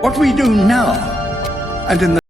What we do now and in the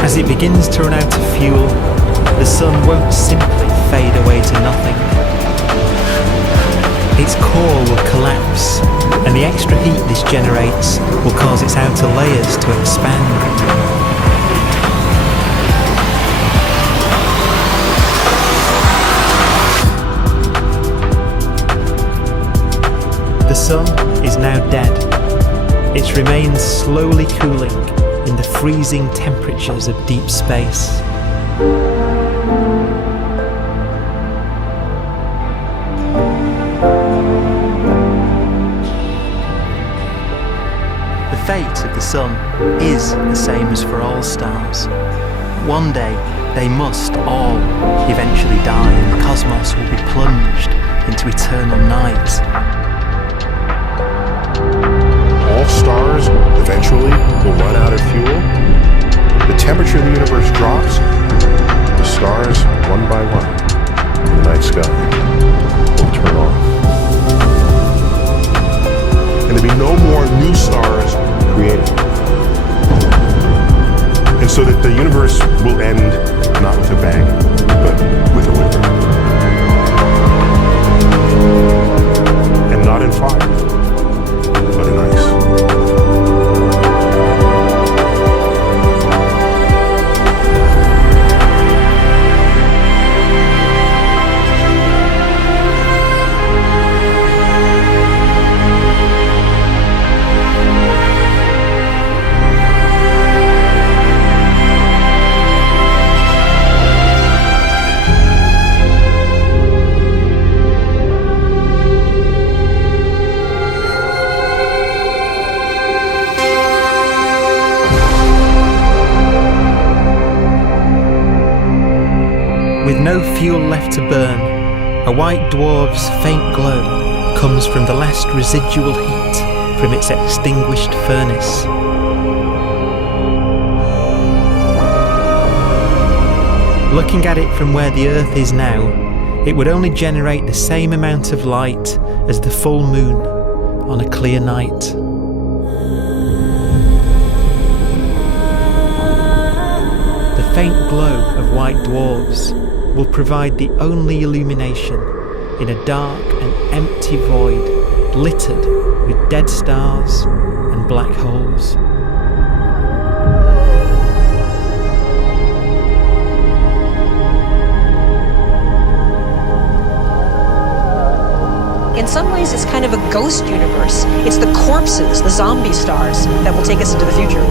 As it begins to run out of fuel, the sun won't simply fade away to nothing. Its core will collapse, and the extra heat this generates will cause its outer layers to expand. The sun is now dead. It remains slowly cooling in the freezing temperatures of deep space. The fate of the sun is the same as for all stars. One day they must all eventually die, and the cosmos will be plunged into eternal night. All stars eventually will run out of fuel. The temperature of the universe drops. The stars, one by one, in the night sky, will turn off. And there'll be no more new stars created. And so that the universe will end not with a bang, but with a whimper. And not in fire, but in ice. With no fuel left to burn, a white dwarf's faint glow comes from the last residual heat from its extinguished furnace. Looking at it from where the Earth is now, it would only generate the same amount of light as the full moon on a clear night. The faint glow of white dwarfs will provide the only illumination in a dark and empty void littered with dead stars and black holes. In some ways, it's kind of a ghost universe. It's the corpses, the zombie stars, that will take us into the future.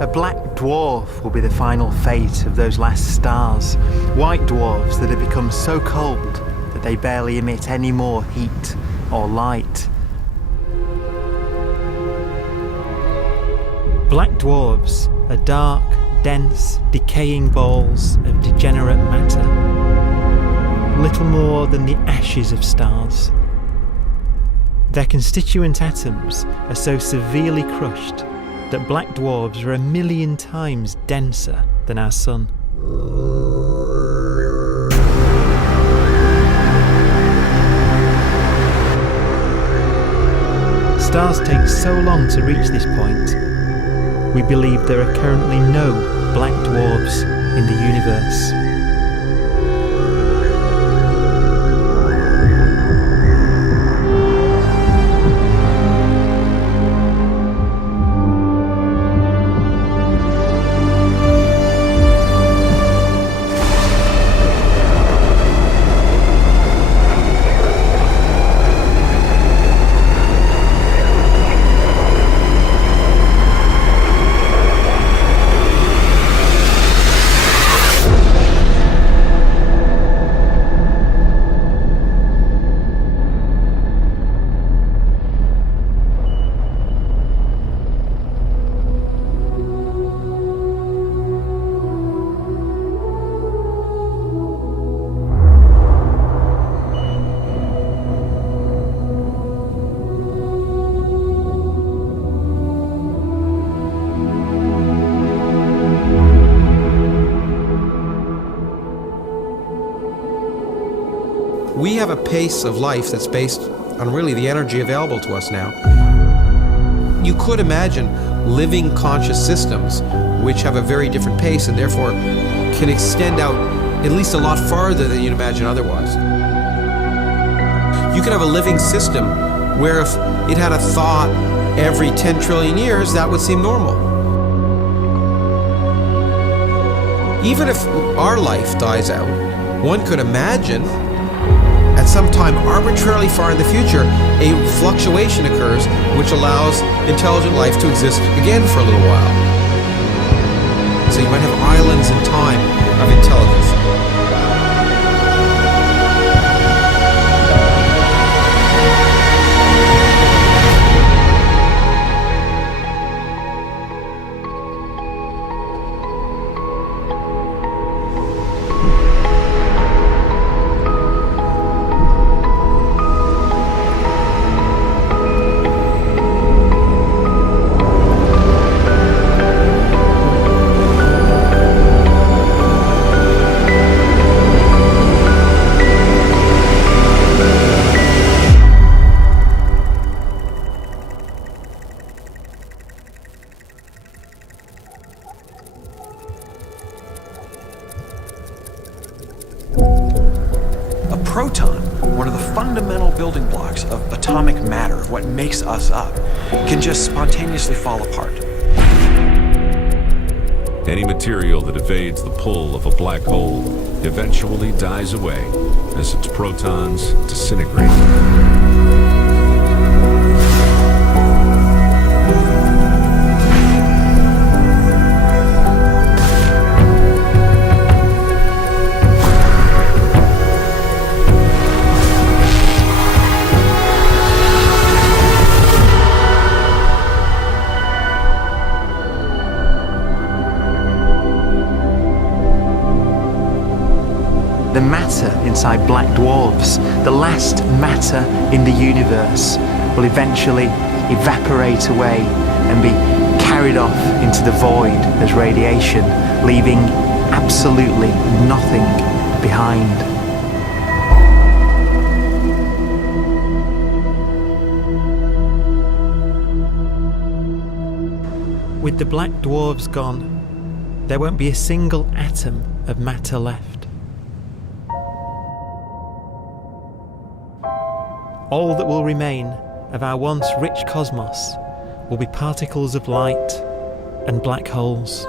A black dwarf will be the final fate of those last stars, white dwarfs that have become so cold that they barely emit any more heat or light. Black dwarfs are dark, dense, decaying balls of degenerate matter, little more than the ashes of stars. Their constituent atoms are so severely crushed that black dwarfs are 1,000,000 times denser than our sun. Stars take so long to reach this point, we believe there are currently no black dwarfs in the universe. We have a pace of life that's based on really the energy available to us now. You could imagine living conscious systems which have a very different pace and therefore can extend out at least a lot farther than you'd imagine otherwise. You could have a living system where if it had a thought every 10 trillion years, that would seem normal. Even if our life dies out, one could imagine at some time arbitrarily far in the future, a fluctuation occurs which allows intelligent life to exist again for a little while. So you might have islands in time of intelligence. Proton, one of the fundamental building blocks of atomic matter, of what makes us up, can just spontaneously fall apart. Any material that evades the pull of a black hole eventually dies away as its protons disintegrate. The matter inside black dwarfs, the last matter in the universe, will eventually evaporate away and be carried off into the void as radiation, leaving absolutely nothing behind. With the black dwarfs gone, there won't be a single atom of matter left. All that will remain of our once rich cosmos will be particles of light and black holes.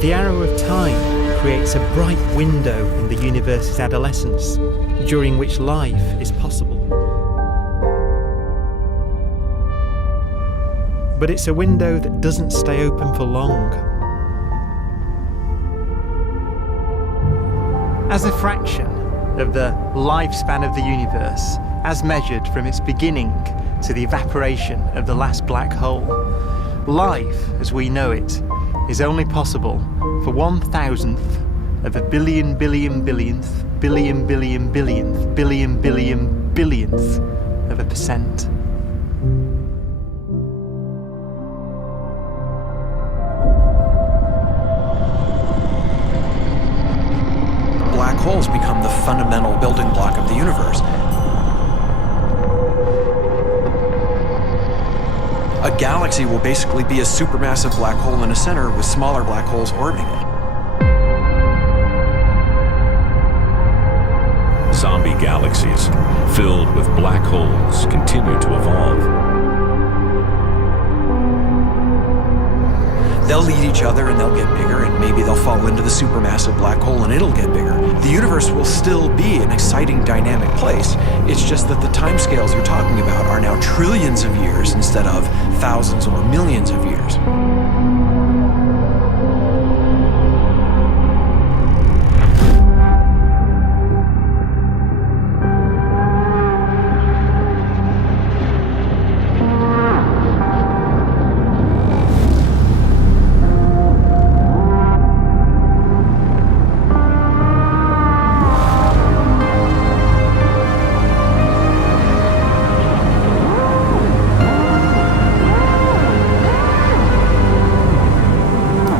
The arrow of time creates a bright window in the universe's adolescence, during which life is possible. But it's a window that doesn't stay open for long. As a fraction of the lifespan of the universe, as measured from its beginning to the evaporation of the last black hole, life, as we know it, is only possible for 1,000th of a billion billionth of a percent. Black holes become the fundamental building block of the universe. A galaxy will basically be a supermassive black hole in a center with smaller black holes orbiting it. Zombie galaxies filled with black holes continue to evolve. They'll eat each other and they'll get bigger, and maybe they'll fall into the supermassive black hole and it'll get bigger. The universe will still be an exciting, dynamic place. It's just that the timescales you're talking about are now trillions of years instead of thousands or millions of years.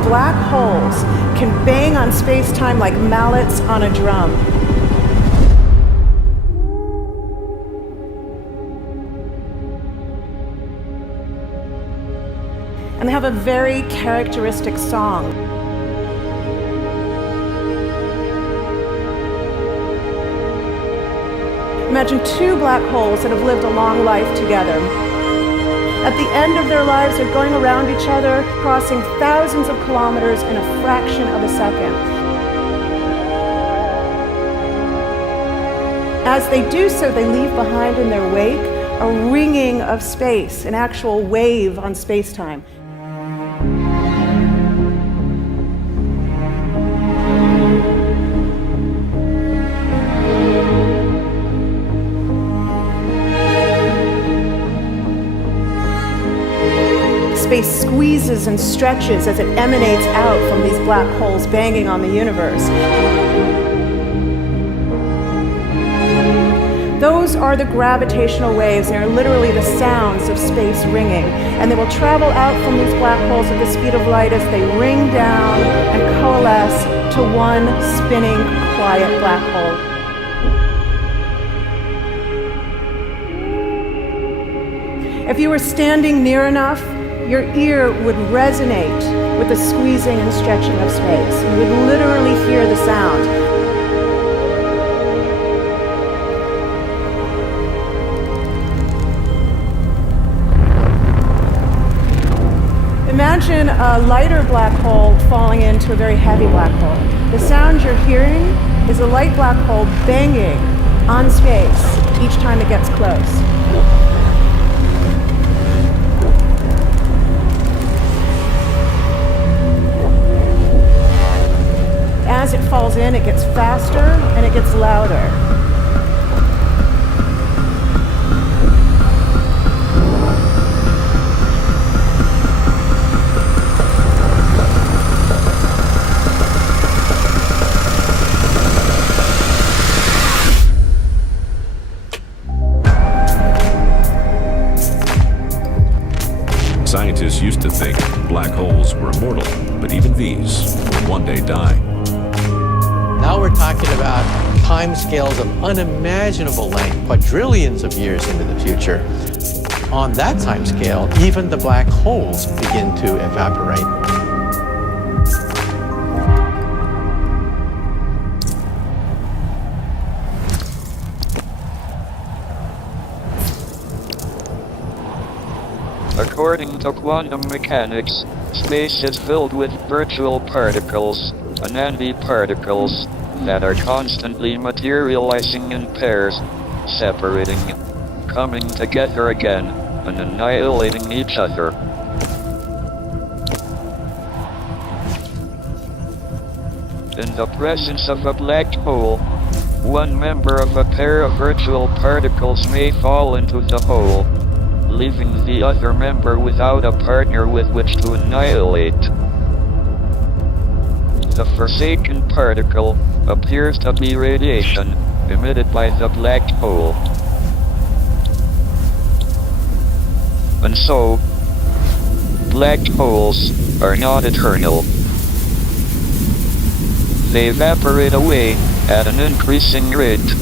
Black holes can bang on space-time like mallets on a drum. And they have a very characteristic song. Imagine two black holes that have lived a long life together. At the end of their lives, they're going around each other, crossing thousands of kilometers in a fraction of a second. As they do so, they leave behind in their wake a ringing of space, an actual wave on space-time. Space squeezes and stretches as it emanates out from these black holes banging on the universe. Those are the gravitational waves. They are literally the sounds of space ringing. And they will travel out from these black holes at the speed of light as they ring down and coalesce to one spinning, quiet black hole. If you were standing near enough, your ear would resonate with the squeezing and stretching of space. You would literally hear the sound. Imagine a lighter black hole falling into a very heavy black hole. The sound you're hearing is a light black hole banging on space each time it gets close. As it falls in, it gets faster and it gets louder. Scientists used to think black holes were immortal, but even these will one day die. Now we're talking about timescales of unimaginable length, quadrillions of years into the future. On that timescale, even the black holes begin to evaporate. According to quantum mechanics, space is filled with virtual particles, Anandi particles, that are constantly materializing in pairs, separating, coming together again, and annihilating each other. In the presence of a black hole, one member of a pair of virtual particles may fall into the hole, leaving the other member without a partner with which to annihilate. The forsaken particle appears to be radiation emitted by the black hole. And so, black holes are not eternal. They evaporate away at an increasing rate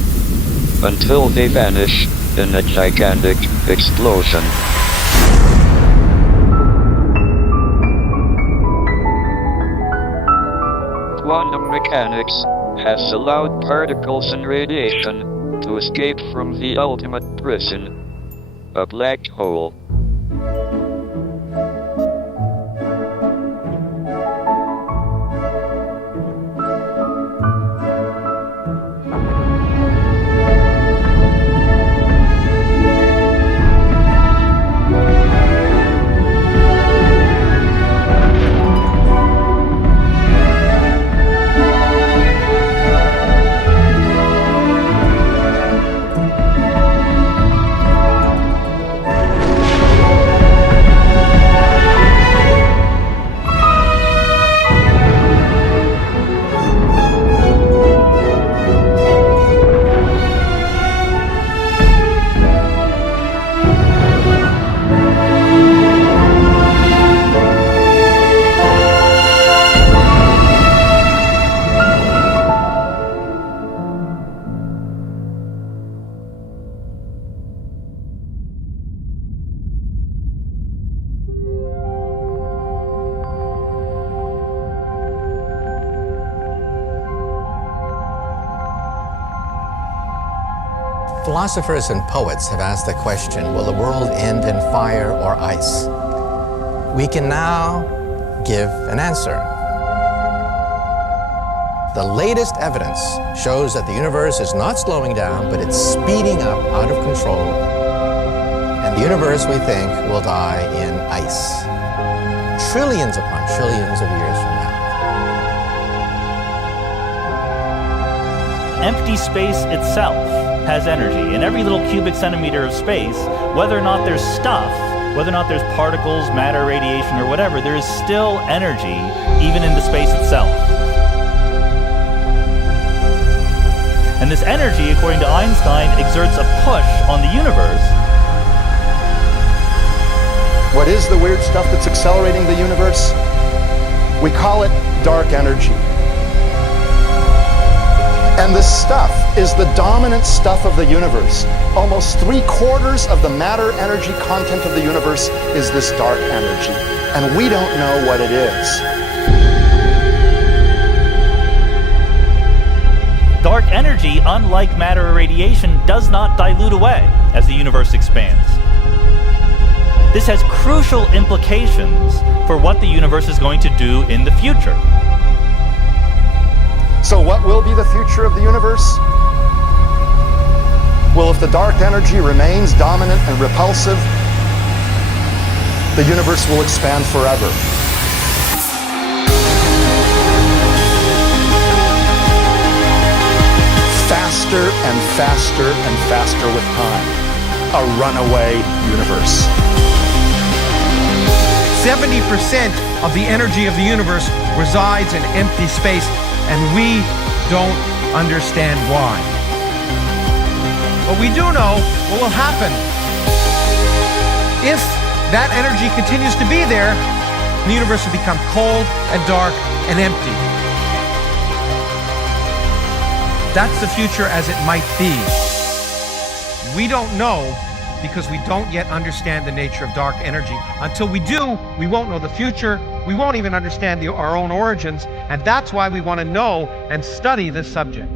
until they vanish in a gigantic explosion. Quantum mechanics has allowed particles and radiation to escape from the ultimate prison, a black hole. Philosophers and poets have asked the question, will the world end in fire or ice? We can now give an answer. The latest evidence shows that the universe is not slowing down, but it's speeding up out of control. And the universe, we think, will die in ice. Trillions upon trillions of years from now. Empty space itself has energy. In every little cubic centimeter of space, whether or not there's stuff whether or not there's particles, matter, radiation, or whatever, there is still energy even in the space itself. And this energy, according to Einstein, exerts a push on the universe. What is the weird stuff that's accelerating the universe? We call it dark energy. And this stuff is the dominant stuff of the universe. Almost 3/4 of the matter-energy content of the universe is this dark energy. And we don't know what it is. Dark energy, unlike matter or radiation, does not dilute away as the universe expands. This has crucial implications for what the universe is going to do in the future. So what will be the future of the universe? Well, if the dark energy remains dominant and repulsive, the universe will expand forever. Faster and faster and faster with time. A runaway universe. 70% of the energy of the universe resides in empty space, and we don't understand why. But we do know what will happen. If that energy continues to be there, the universe will become cold and dark and empty. That's the future as it might be. We don't know because we don't yet understand the nature of dark energy. Until we do, we won't know the future. We won't even understand our own origins, and that's why we want to know and study this subject.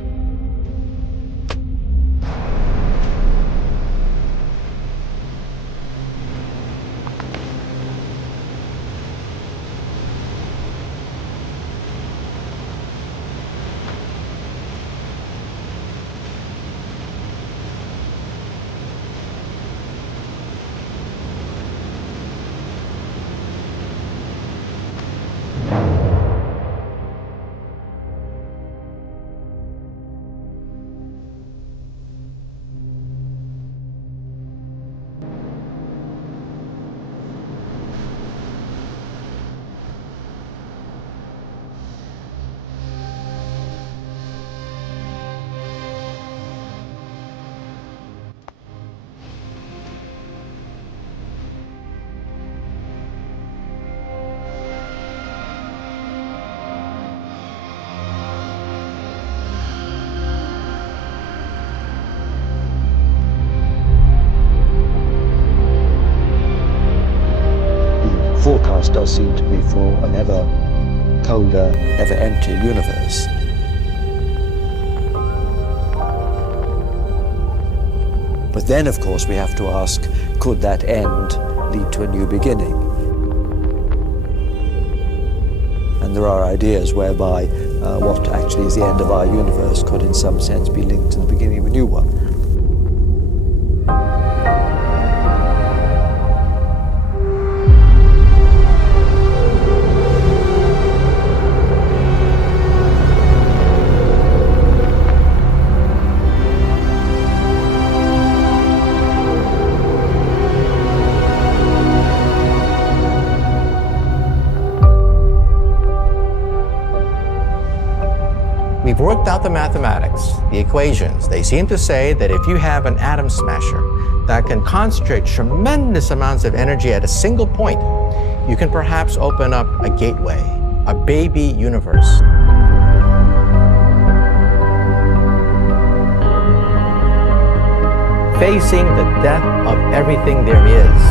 Forecast does seem to be for an ever colder, ever emptier universe. But then, of course, we have to ask, could that end lead to a new beginning? And there are ideas whereby what actually is the end of our universe could in some sense be linked to the beginning of a new one. We've worked out the mathematics, the equations. They seem to say that if you have an atom smasher that can concentrate tremendous amounts of energy at a single point, you can perhaps open up a gateway, a baby universe. Facing the death of everything there is,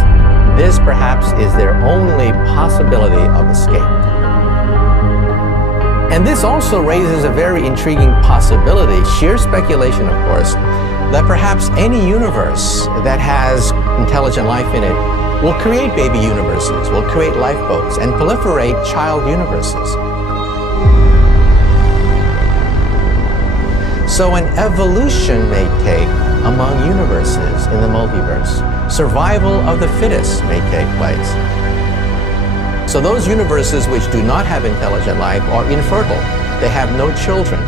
this perhaps is their only possibility of escape. And this also raises a very intriguing possibility, sheer speculation of course, that perhaps any universe that has intelligent life in it will create baby universes, will create lifeboats, and proliferate child universes. So an evolution may take among universes in the multiverse. Survival of the fittest may take place. So those universes which do not have intelligent life are infertile. They have no children.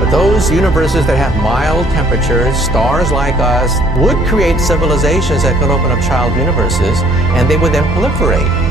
But those universes that have mild temperatures, stars like us, would create civilizations that could open up child universes, and they would then proliferate.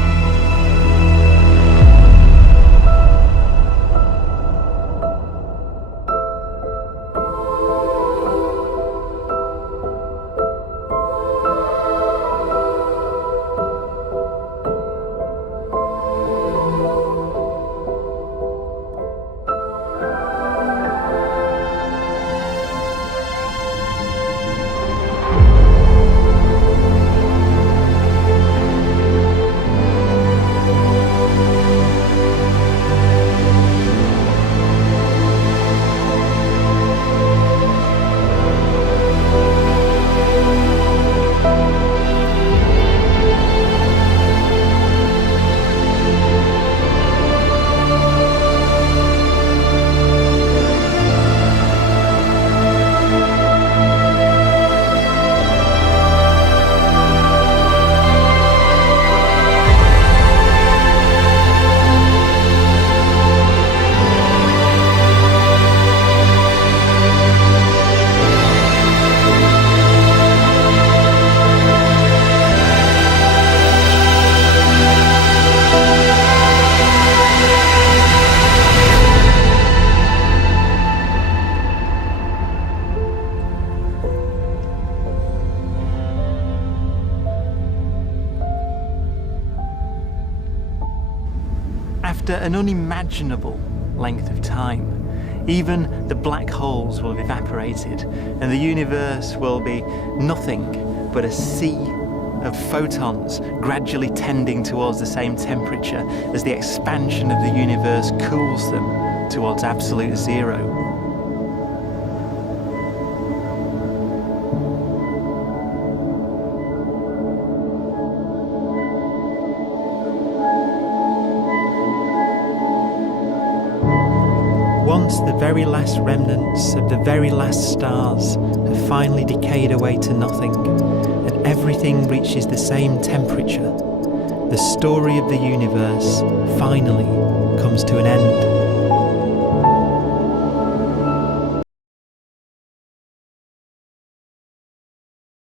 After an unimaginable length of time, even the black holes will have evaporated, and the universe will be nothing but a sea of photons gradually tending towards the same temperature as the expansion of the universe cools them towards absolute zero. Once the very last remnants of the very last stars have finally decayed away to nothing, and everything reaches the same temperature, the story of the universe finally comes to an end.